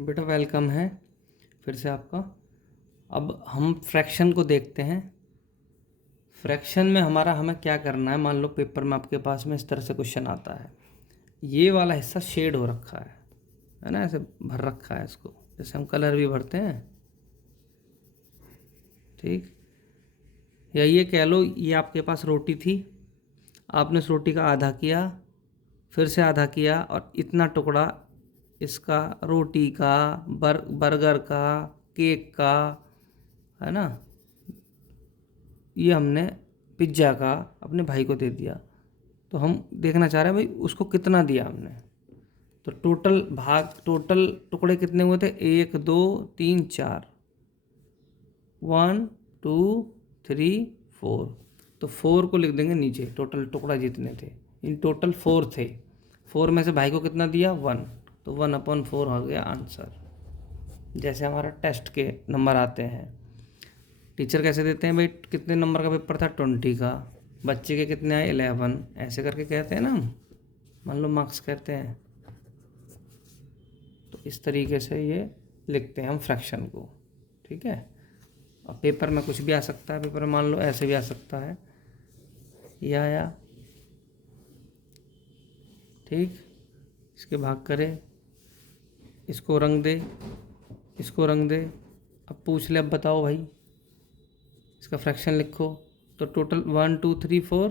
बेटा वेलकम है फिर से आपका। अब हम फ्रैक्शन को देखते हैं। फ्रैक्शन में हमें क्या करना है। मान लो पेपर में आपके पास में इस तरह से क्वेश्चन आता है, ये वाला हिस्सा शेड हो रखा है ना, ऐसे भर रखा है इसको, जैसे हम कलर भी भरते हैं, ठीक। या ये कह लो, ये आपके पास रोटी थी, आपने उस रोटी का आधा किया, फिर से आधा किया, और इतना टुकड़ा इसका, रोटी का, बर्गर का, केक का, है ना, ये हमने पिज्ज़ा का अपने भाई को दे दिया। तो हम देखना चाह रहे हैं भाई उसको कितना दिया हमने। तो टोटल टुकड़े कितने हुए थे, 1 2 3 4, 1 2 3 4। तो 4 को लिख देंगे नीचे, टोटल टुकड़ा जितने थे, इन टोटल 4 थे। 4 में से भाई को कितना दिया, 1, तो 1/4 हो गया आंसर। जैसे हमारा टेस्ट के नंबर आते हैं, टीचर कैसे देते हैं भाई, कितने नंबर का पेपर था, 20 का, बच्चे के कितने आए, 11, ऐसे करके कहते हैं ना हम, मान लो मार्क्स कहते हैं। तो इस तरीके से ये लिखते हैं हम फ्रैक्शन को, ठीक है। अब पेपर में कुछ भी आ सकता है, पेपर में मान लो ऐसे भी आ सकता है, या ठीक। इसके भाग करें, इसको रंग दे, इसको रंग दे। अब पूछ ले, अब बताओ भाई, इसका फ्रैक्शन लिखो। तो टोटल 1 2 3 4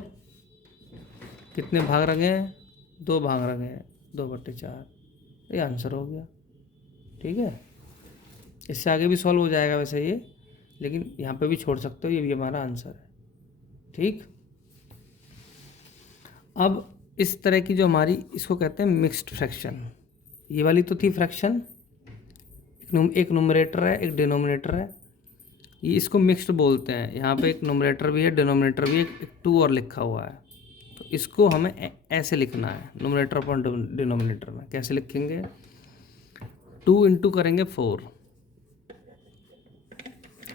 कितने भाग रंगे हैं, 2 भाग रंगे हैं, 2/4, ये आंसर हो गया, ठीक है। इससे आगे भी सॉल्व हो जाएगा वैसे ये, लेकिन यहाँ पे भी छोड़ सकते हो, ये भी हमारा आंसर है, ठीक। अब इस तरह की जो हमारी, इसको कहते हैं मिक्स्ड फ्रैक्शन। ये वाली तो थी फ्रैक्शन, एक नुमरेटर है एक डिनोमिनेटर है, ये इसको मिक्स्ड बोलते हैं। यहाँ पे एक नुमरेटर भी है, डिनोमिनेटर भी है, एक 2 और लिखा हुआ है। तो इसको हमें ऐसे लिखना है, नुमरेटर अपॉन डिनोमिनेटर में कैसे लिखेंगे, 2 इंटू करेंगे 4,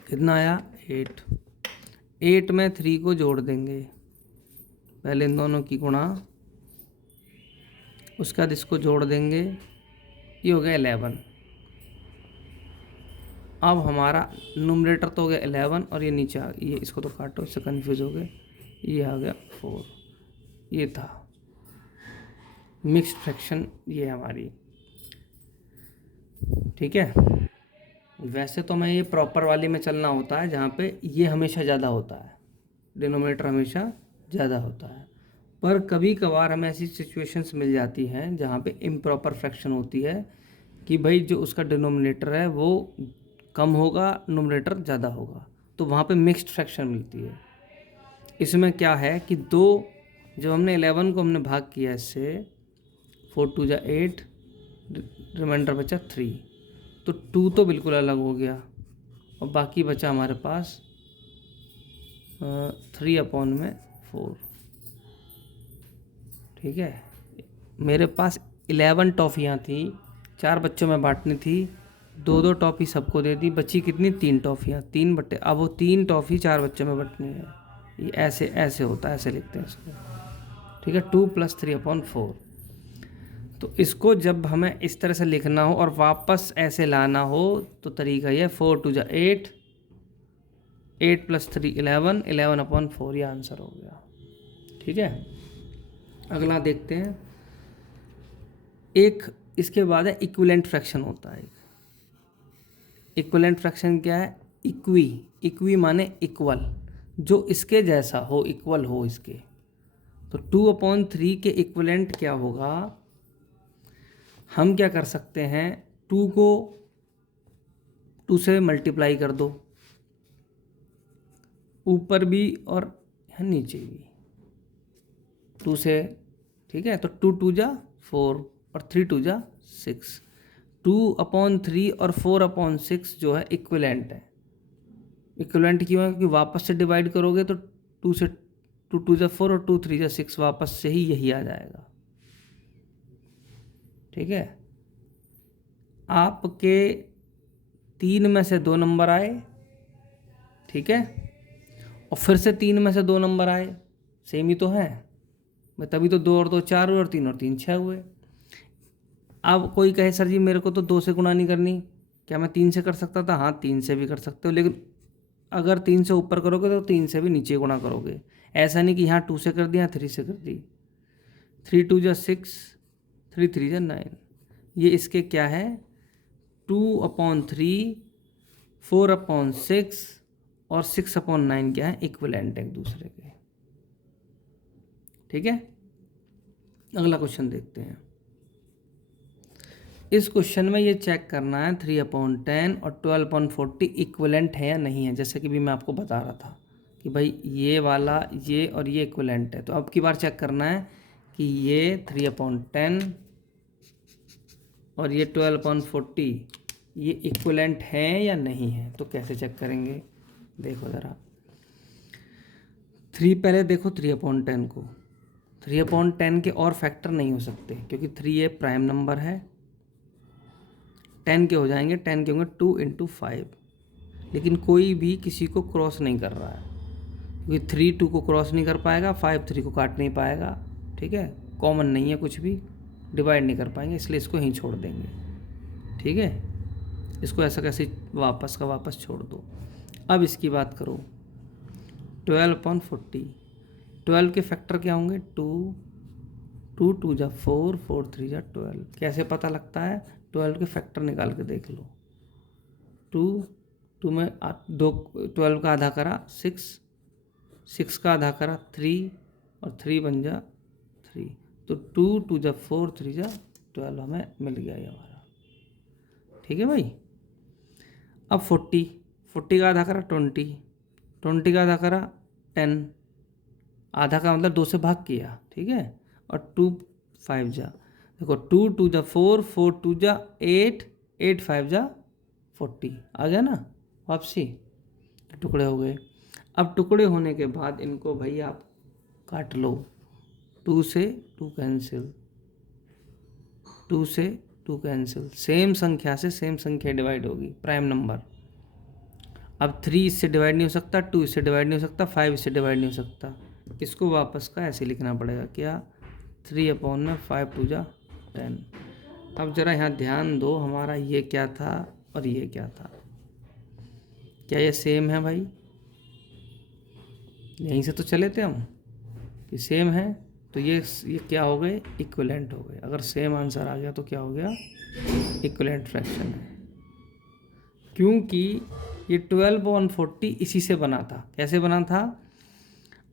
कितना आया 8, 8 में 3 को जोड़ देंगे, पहले इन दोनों की गुणा, उसके बाद इसको जोड़ देंगे, ये हो गया 11। अब हमारा नुमरेटर तो हो गया 11, और ये नीचे ये इसको तो काटो, इससे कन्फ्यूज हो गए, ये आ गया 4। ये था मिक्स्ड फ्रैक्शन, ये हमारी, ठीक है। वैसे तो हमें ये प्रॉपर वाली में चलना होता है, जहाँ पे ये हमेशा ज़्यादा होता है, डिनोमिनेटर हमेशा ज़्यादा होता है। पर कभी कभार हमें ऐसी सिचुएशंस मिल जाती हैं जहाँ पे इम्प्रॉपर फ्रैक्शन होती है, कि भाई जो उसका डिनोमिनेटर है वो कम होगा, नोमिनेटर ज़्यादा होगा, तो वहाँ पे मिक्स्ड फ्रैक्शन मिलती है। इसमें क्या है कि जब हमने 11 को हमने भाग किया इससे, 4 2 जा 8, रिमाइंडर बचा 3, तो 2 तो बिल्कुल अलग हो गया, और बाकी बचा हमारे पास 3/4, ठीक है। मेरे पास 11 टॉफ़ियाँ थी, 4 बच्चों में बांटनी थी, 2 टॉफ़ी सबको दे दी, बची कितनी, 3 टॉफ़ियाँ, 3 बट्टे। अब वो 3 टॉफ़ी 4 बच्चों में बंटनी है, ये ऐसे ऐसे होता है, ऐसे लिखते हैं इसको, ठीक है। 2 + 3/4। तो इसको जब हमें इस तरह से लिखना हो और वापस ऐसे लाना हो, तो तरीका ये, 4 2 जा 8, 8 + 3 11, 11/4, ये आंसर हो गया, ठीक है। अगला देखते हैं, एक इसके बाद है इक्विवेलेंट फ्रैक्शन होता है। इक्विवेलेंट फ्रैक्शन क्या है, इक्वी माने इक्वल, जो इसके जैसा हो, इक्वल हो इसके। तो 2/3 के इक्विवेलेंट क्या होगा, हम क्या कर सकते हैं, 2 को 2 से मल्टीप्लाई कर दो, ऊपर भी और नीचे भी 2 से, ठीक है। तो 2 2 जा 4 और 3 2 जा 6, 2/3 और 4/6 जो है इक्विवेलेंट है। इक्विवेलेंट क्यों है, क्योंकि वापस से डिवाइड करोगे तो 2 2 जा 4 और 2 3 जा 6, वापस से ही यही आ जाएगा, ठीक है। आपके 3 में से 2 नंबर आए, ठीक है, और फिर से 3 में से 2 नंबर आए, सेम ही तो है, तभी तो 2 और 2 4 हुए, और 3 6 हुए। अब कोई कहे सर जी मेरे को तो 2 से गुणा नहीं करनी, क्या मैं 3 से कर सकता था? हाँ 3 से भी कर सकते हो, लेकिन अगर 3 से ऊपर करोगे तो 3 से भी नीचे गुणा करोगे। ऐसा नहीं कि यहाँ 2 से कर दिया 3 से कर दी। 3 2 जा 6, 3 3 जा 9। ये इसके क्या है? 2/3, 4/6 और 6/9 क्या है? इक्विवेलेंट एक दूसरे के। ठीक है, अगला क्वेश्चन देखते हैं। इस क्वेश्चन में ये चेक करना है 3/10 और 12/40 इक्विवेलेंट है या नहीं है। जैसे कि भी मैं आपको बता रहा था कि भाई ये वाला ये और ये इक्विवेलेंट है, तो अब की बार चेक करना है कि ये 3/10 और ये 12/40 ये इक्विवेलेंट है या नहीं है। तो कैसे चेक करेंगे? देखो ज़रा, 3 पहले देखो 3/10 को। 3/10 के और फैक्टर नहीं हो सकते क्योंकि 3 ये प्राइम नंबर है। 10 के हो जाएंगे, 10 के होंगे 2 × 5, लेकिन कोई भी किसी को क्रॉस नहीं कर रहा है क्योंकि 3 2 को क्रॉस नहीं कर पाएगा, 5 3 को काट नहीं पाएगा। ठीक है, कॉमन नहीं है, कुछ भी डिवाइड नहीं कर पाएंगे, इसलिए इसको यहीं छोड़ देंगे। ठीक है, इसको ऐसा कैसे वापस का वापस छोड़ दो। अब इसकी बात करो 12/40, 12 के फैक्टर क्या होंगे? 2 2 2 जा 4, 4 3 जा 12। कैसे पता लगता है? 12 के फैक्टर निकाल के देख लो। 2 में 2, 12 का आधा करा 6, 6 का आधा करा 3 और 3 बन जा 3, तो 2 2 जा 4, 3 जा 12 हमें मिल गया ये हमारा। ठीक है भाई। अब 40 का आधा करा 20, 20 का आधा करा 10, आधा का मतलब 2 से भाग किया। ठीक है, और 2 5 जा, देखो 2 2 जा 4, 4 2 जा 8, 8 5 जा 40, आ गया ना वापसी, टुकड़े हो गए। अब टुकड़े होने के बाद इनको भाई आप काट लो। 2 से 2 कैंसिल, 2 से 2 कैंसिल, सेम संख्या से सेम संख्या डिवाइड होगी, प्राइम नंबर। अब 3 इससे डिवाइड नहीं हो सकता, 2 इससे डिवाइड नहीं हो सकता, 5 इससे डिवाइड नहीं हो सकता। इसको वापस का ऐसे लिखना पड़ेगा, क्या? 3/5 2 जा 10। अब ज़रा यहाँ ध्यान दो, हमारा ये क्या था और ये क्या था? क्या ये सेम है भाई? यहीं से तो चले थे हम कि सेम है, तो ये क्या हो गए? इक्विवेलेंट हो गए। अगर सेम आंसर आ गया तो क्या हो गया? इक्विवेलेंट फ्रैक्शन है। क्योंकि ये 12/40 इसी से बना था। कैसे बना था?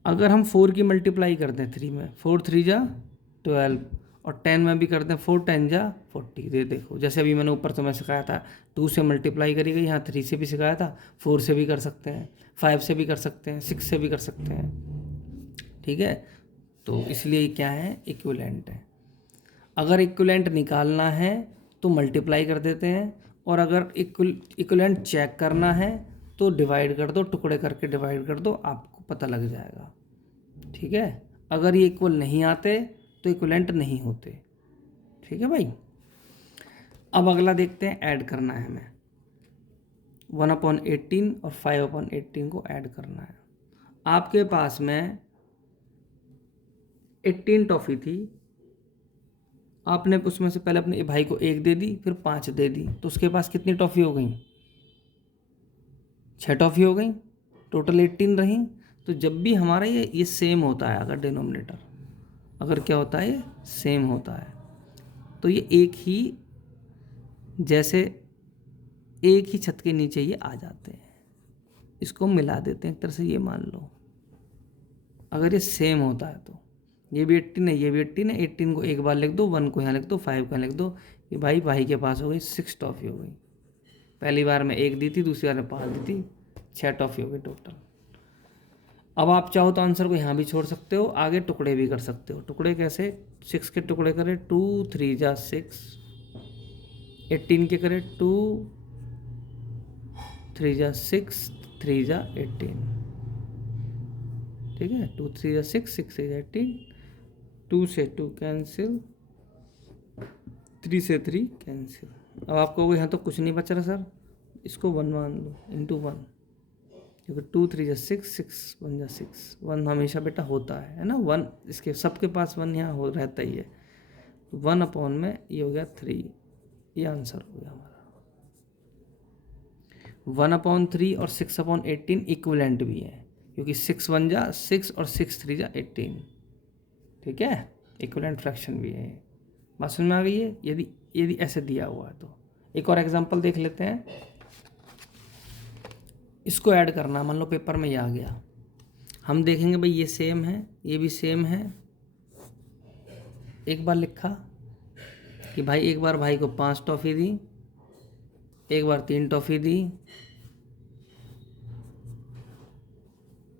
अगर हम 4 की मल्टीप्लाई कर दें 3 में, 4 3 जा 12, और 10 में भी कर दें 4 10 जा 40। देखो जैसे अभी मैंने ऊपर तुम्हें सिखाया था 2 से मल्टीप्लाई करी गई, यहाँ 3 से भी सिखाया था, 4 से भी कर सकते हैं, 5 से भी कर सकते हैं, 6 से भी कर सकते हैं। ठीक है, तो इसलिए क्या है? इक्विवेलेंट है। अगर इक्विवेलेंट निकालना है तो मल्टीप्लाई कर देते हैं, और अगर इक्विवेलेंट चेक करना है तो डिवाइड कर दो, टुकड़े करके डिवाइड कर दो, आपको पता लग जाएगा। ठीक है, अगर ये इक्वल नहीं आते तो इक्विवेलेंट नहीं होते। ठीक है भाई। अब अगला देखते हैं, ऐड करना है हमें 1/18 और 5/18 को ऐड करना है। आपके पास में 18 टॉफ़ी थी, आपने उसमें से पहले अपने भाई को 1 दे दी, फिर 5 दे दी, तो उसके पास कितनी टॉफ़ी हो गई? 6 टॉफ़ी हो गई, टोटल 18 रही। तो जब भी हमारा ये सेम होता है, अगर डिनोमिनेटर अगर क्या होता है, ये सेम होता है, तो ये एक ही, जैसे एक ही छत के नीचे ये आ जाते हैं, इसको मिला देते हैं एक तरह से, ये मान लो। अगर ये सेम होता है तो ये भी 18 है, ये भी 18 है, 18 को एक बार लिख दो, 1 को यहाँ लिख दो, 5 को यहाँ लिख दो, कि भाई के पास हो गई 6 टॉफ़ी हो गई। पहली बार में 1 दी थी, दूसरी बार में 5 दी थी, 6 टॉफ़ी हो गई टोटल। अब आप चाहो तो आंसर को यहाँ भी छोड़ सकते हो, आगे टुकड़े भी कर सकते हो। टुकड़े कैसे? 6 के टुकड़े करें 2 3 जा 6, 18 के करें 2 3 जा 6, 3 जा 18। ठीक है, 2 3 जा 6, 6 3 जा 18, 2 से 2 कैंसिल, 3 से 3 कैंसिल। अब आपको यहाँ तो कुछ नहीं बच रहा सर, इसको 1 मान लो इंटू 1, क्योंकि 2 3 जा 6, 6 1 जा 6, 1 हमेशा बेटा होता है ना 1, इसके सबके पास 1 यहाँ हो रहता ही है। तो 1 में ये हो गया 3, ये आंसर हो गया हमारा। 1/3 और 6/18 इक्विवेलेंट भी है, क्योंकि 6 1 जा 6 और 6 3 जा 18, ठीक है, इक्विवेलेंट फ्रैक्शन भी है। बात समझ में आ गई है? यदि यदि ऐसे दिया हुआ है तो एक और एग्जांपल देख लेते हैं। इसको ऐड करना, मान लो पेपर में ये आ गया, हम देखेंगे भाई ये सेम है, ये भी सेम है। एक बार लिखा कि भाई एक बार भाई को 5 टॉफ़ी दी, एक बार 3 टॉफ़ी दी,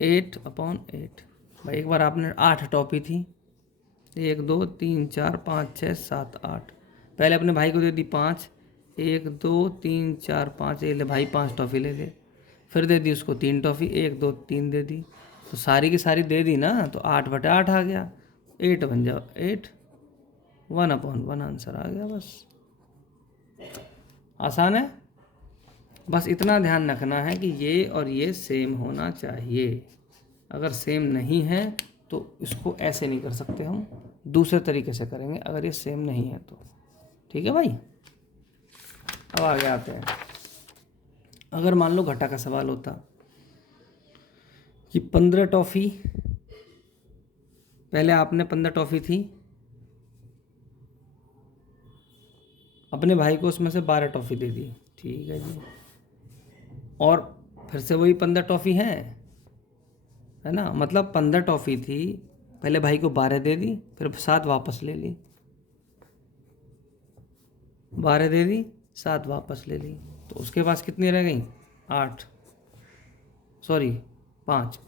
8/8। भाई एक बार आपने 8 टॉफ़ी थी, 1 2 3 4 5 6 7 8। पहले अपने भाई को दे दी 5, 1 2 3 4 5, ये ले भाई 5 टॉफ़ी ले ले। फिर दे दी उसको 3 टॉफ़ी, 1 2 3 दे दी, तो सारी की सारी दे दी ना, तो 8/8 आ गया, 8 बन जाओ 8, 1/1 आंसर आ गया। बस आसान है। बस इतना ध्यान रखना है कि ये और ये सेम होना चाहिए। अगर सेम नहीं है तो इसको ऐसे नहीं कर सकते, हम दूसरे तरीके से करेंगे अगर ये सेम नहीं है तो। ठीक है भाई। अब आगे आते हैं। अगर मान लो घटा का सवाल होता कि 15 टॉफ़ी, पहले आपने 15 टॉफ़ी थी, अपने भाई को उसमें से 12 टॉफ़ी दे दी, ठीक है जी, और फिर से वही 15 टॉफ़ी है ना, मतलब 15 टॉफ़ी थी, पहले भाई को 12 दे दी, फिर 7 वापस ले ली, 12 दे दी, 7 वापस ले ली, तो उसके पास कितनी रह गई? 8, सॉरी 5,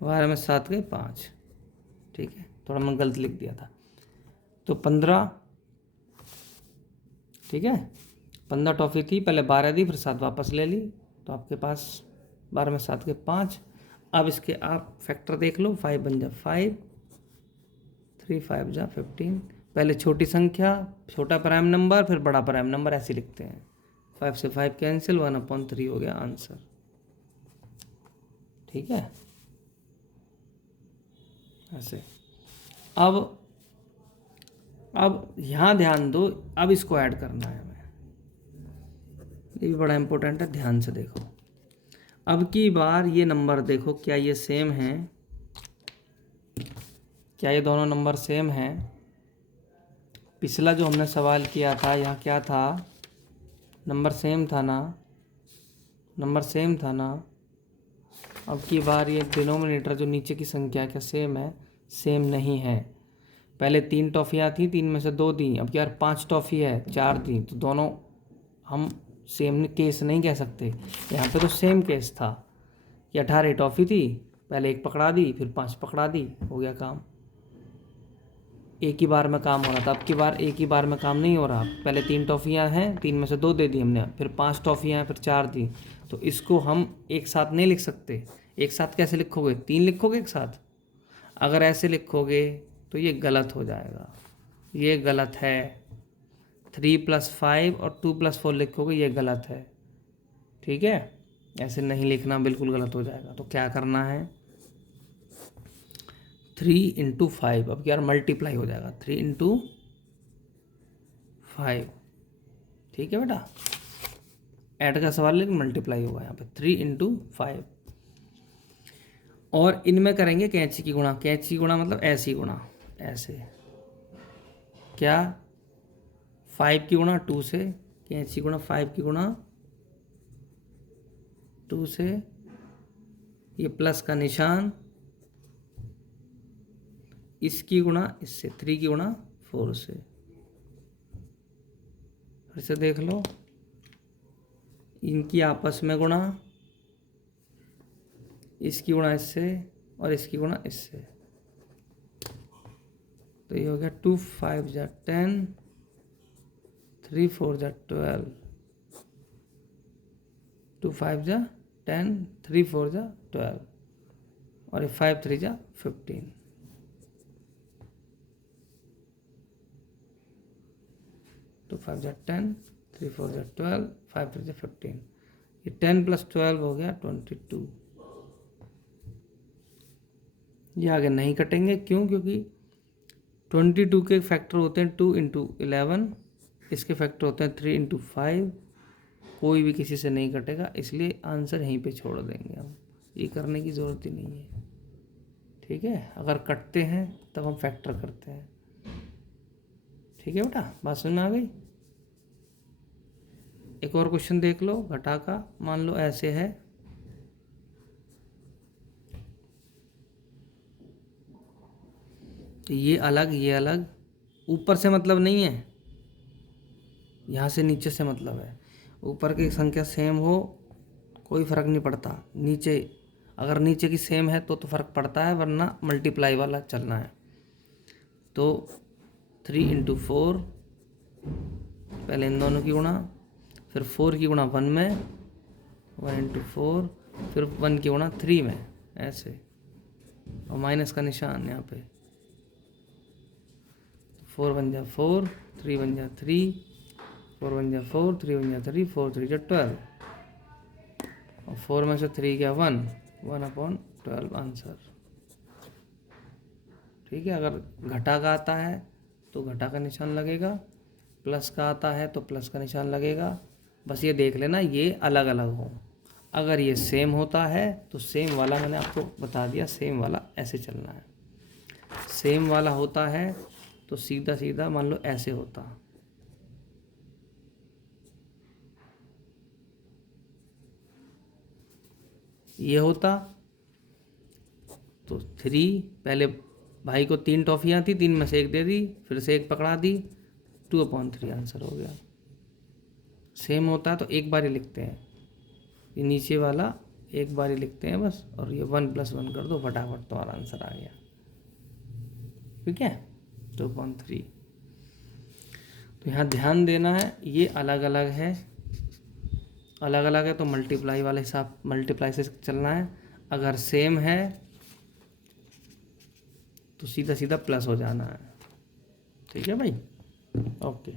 12 में 7 गए 5, ठीक है, थोड़ा मैं गलत लिख दिया था। तो 15, ठीक है, 15 टॉफ़ी थी, पहले 12 दी, फिर 7 वापस ले ली, तो आपके पास 12 में 7 के 5। अब इसके आप फैक्टर देख लो, 5 बन जा 5, 3 5 जा 15। पहले छोटी संख्या, छोटा प्राइम नंबर, फिर बड़ा प्राइम नंबर, ऐसे लिखते हैं। 5 से 5 कैंसिल, 1/3 हो गया आंसर। ठीक है, ऐसे। अब यहाँ ध्यान दो, अब इसको ऐड करना है हमें, ये भी बड़ा इंपॉर्टेंट है, ध्यान से देखो। अब की बार ये नंबर देखो, क्या ये सेम है? क्या ये दोनों नंबर सेम हैं? पिछला जो हमने सवाल किया था, यहाँ क्या था? नंबर सेम था ना, नंबर सेम था ना। अब की बार ये डिनोमिनेटर जो नीचे की संख्या क्या सेम है? सेम नहीं है। पहले 3 टॉफ़ियाँ थी, 3 में से 2 दी, अब यार 5 टॉफ़ी है, 4 दी, तो दोनों हम सेम केस नहीं कह सकते। यहाँ पे तो सेम केस था कि 18 टॉफ़ी थी, पहले 1 पकड़ा दी, फिर 5 पकड़ा दी, हो गया काम। एक ही बार में काम हो रहा था, अब की बार एक ही बार में काम नहीं हो रहा। पहले 3 टॉफ़ियाँ हैं, 3 में से 2 दे दी हमने, फिर 5 टॉफ़ियाँ हैं, फिर 4 दी, तो इसको हम एक साथ नहीं लिख सकते। एक साथ कैसे लिखोगे? 3 लिखोगे एक साथ? अगर ऐसे लिखोगे तो ये गलत हो जाएगा, ये गलत है। 3 + 5 और 2 + 4 लिखोगे, ये गलत है, ठीक है, ऐसे नहीं लिखना, बिल्कुल गलत हो जाएगा। तो क्या करना है? 3 × 5, अब यार मल्टीप्लाई हो जाएगा, 3 × 5, ठीक है बेटा, ऐड का सवाल लेकिन मल्टीप्लाई होगा यहाँ पे, 3 × 5। और इनमें करेंगे कैंची की गुणा। कैंची गुणा मतलब ऐसी गुणा, ऐसे, क्या? 5 की गुणा 2 से, कैंची गुणा 5 की गुणा 2 से, ये प्लस का निशान, इसकी गुणा इससे, 3 की गुणा 4 से। फिर से देख लो, इनकी आपस में गुणा, इसकी गुणा इससे और इसकी गुणा इससे, तो ये हो गया 2 5 जा 10, 3 4 जा 12, 2 5 जा 10, 3 4 जा 12, और ये 5 3 जा 15। तो 5 जा 10, 3 4 जा 12, 5 3 जा 15, ये 10 + 12 हो गया 22। ये आगे नहीं कटेंगे, क्यों? क्योंकि 22 के फैक्टर होते हैं 2 इंटू 11, इसके फैक्टर होते हैं 3 इंटू 5, कोई भी किसी से नहीं कटेगा, इसलिए आंसर यहीं पे छोड़ देंगे हम, ये करने की ज़रूरत ही नहीं है। ठीक है, अगर कटते हैं तब हम फैक्टर करते हैं। ठीक है बेटा, बात समझ में आ गई। एक और क्वेश्चन देख लो घटा का, मान लो ऐसे है, तो ये अलग, ऊपर से मतलब नहीं है, यहाँ से नीचे से मतलब है। ऊपर की संख्या सेम हो कोई फ़र्क नहीं पड़ता, नीचे अगर नीचे की सेम है तो फ़र्क पड़ता है, वरना मल्टीप्लाई वाला चलना है। तो 3 इंटू 4, पहले इन दोनों की गुणा, फिर 4 की गुणा 1 में, 1 इंटू 4, फिर 1 की गुणा 3 में, ऐसे, और माइनस का निशान यहाँ पे। 4 बन जा 4, 3 बन जा 3, 4 बन जा 4, 3 बन जा 3, 4 3 जा 12, और 4 में से 3 गया 1, 1/12 आंसर। ठीक है, अगर घटा का आता है तो घटा का निशान लगेगा, प्लस का आता है तो प्लस का निशान लगेगा। बस ये देख लेना ये अलग अलग हो। अगर ये सेम होता है तो सेम वाला, मैंने आपको बता दिया, सेम वाला ऐसे चलना है। सेम वाला होता है तो सीधा सीधा मान लो ऐसे होता, ये होता तो 3, पहले भाई को 3 टॉफ़ियाँ थी, 3 में से 1 दे दी, फिर से 1 पकड़ा दी, 2/3 आंसर हो गया। सेम होता है तो एक बार ही लिखते हैं, ये नीचे वाला एक बार ही लिखते हैं बस, और ये 1 + 1 कर दो, फटाफट तुम्हारा आंसर आ गया। ठीक है, 2/3। तो यहाँ ध्यान देना है, ये अलग अलग है, अलग अलग है तो मल्टीप्लाई वाले हिसाब, मल्टीप्लाई से चलना है। अगर सेम है तो सीधा सीधा प्लस हो जाना है। ठीक है भाई, ओके।